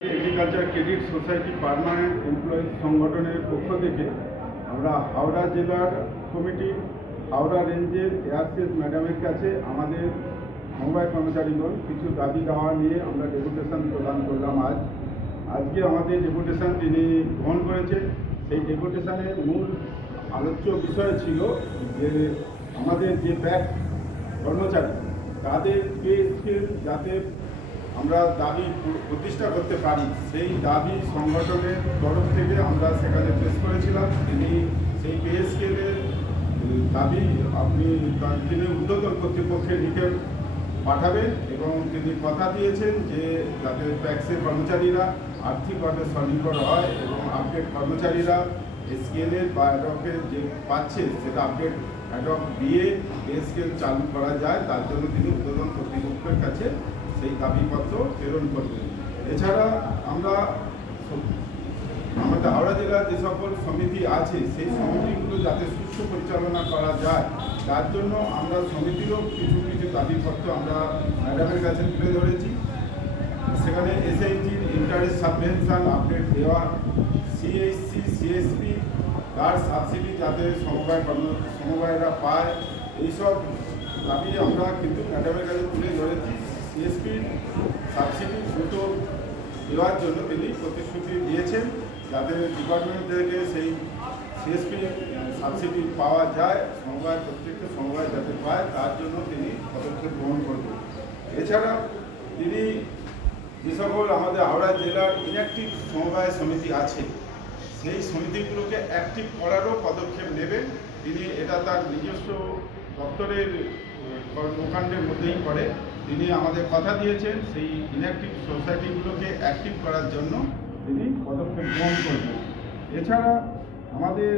Agriculture credit society permanent employees সংগঠনের পক্ষ থেকে আমরা হাওড়া জেলার কমিটি হাওড়া রেঞ্জের এয়ারসেস ম্যাডামের কাছে আমাদের সমবায় কর্মচারীগণ কিছু দাবি দাওয়া নিয়ে আমরা ডেপুটেশন প্রদান করলাম আজ আজকে আমাদের ডেপুটেশন তিনি গ্রহণ করেছেন সেই ডেপুটেশনের মূল আলোচ্য বিষয় ছিল যে আমাদের যে ব্যাক কর্মচারী। তাদের পে স্কেল যাতে আমরা দাবি প্রতিষ্ঠা করতে পারি। সেই দাবি সংগঠনের তরফ থেকে আমরা সেখানে পেশ করেছিলাম। তিনি সেই পে স্কেলের উম, দাবি আপনি তিনি ঊর্ধ্বতন কর্তৃপক্ষে লিখে পাঠাবেন এবং তিনি কথা দিয়েছেন যে যাতে ট্যাক্সের কর্মচারীরা আর্থিকভাবে স্বনির্ভর হয় এবং আপডেট কর্মচারীরা স্কেলের বা অ্যাডকের যে পাচ্ছে সেটা আপডেট অ্যাডক দিয়ে স্কেল চালু করা যায়। তার জন্য তিনি উদ্বোধন কর্তৃপক্ষের কাছে সেই দাবিপত্র প্রেরণ করবেন এছাড়া আমরা আমাদের হাওড়া জেলার যে সকল সমিতি আছে, সেই সমিতিগুলো যাতে সুষ্ঠু পরিচালনা করা যায়, তার জন্য আমরা সমিতিরও কিছু কিছু দাবিপত্র আমরা ম্যাডামের কাছে তুলে ধরেছি। সেখানে এসএইচজির ইন্টারেস্ট সাবভেনশন আপডেট দেওয়া সিএসসি সিএসপি তার সাবসিডি যাতে সমবায় সমবায়রা পায়, এইসব দাবি আমরা কিন্তু ম্যাডামের কাছে তুলে ধরেছি। সাবসিডি দ্রুত দেওয়ার জন্য তিনি প্রতিশ্রুতি দিয়েছেন যাতে ডিপার্টমেন্ট থেকে সেই সিএসপি সাবসিডি পাওয়া যায় সমবায় প্রত্যেকটা সমবায় যাতে পায়, তার জন্য তিনি পদক্ষেপ গ্রহণ করবেন। এছাড়া তিনি যে সকল আমাদের হাওড়া জেলার ইনঅ্যাক্টিভ সমবায় সমিতি আছে, সেই সমিতিগুলোকে অ্যাক্টিভ করারও পদক্ষেপ নেবেন। তিনি এটা তার নিজস্ব দপ্তরের কর্মকাণ্ডের মধ্যেই করে তিনি আমাদের কথা দিয়েছেন, সেই ইনঅ্যাক্টিভ সোসাইটিগুলোকে অ্যাক্টিভ করার জন্য তিনি পদক্ষেপ গ্রহণ করবেন। এছাড়া আমাদের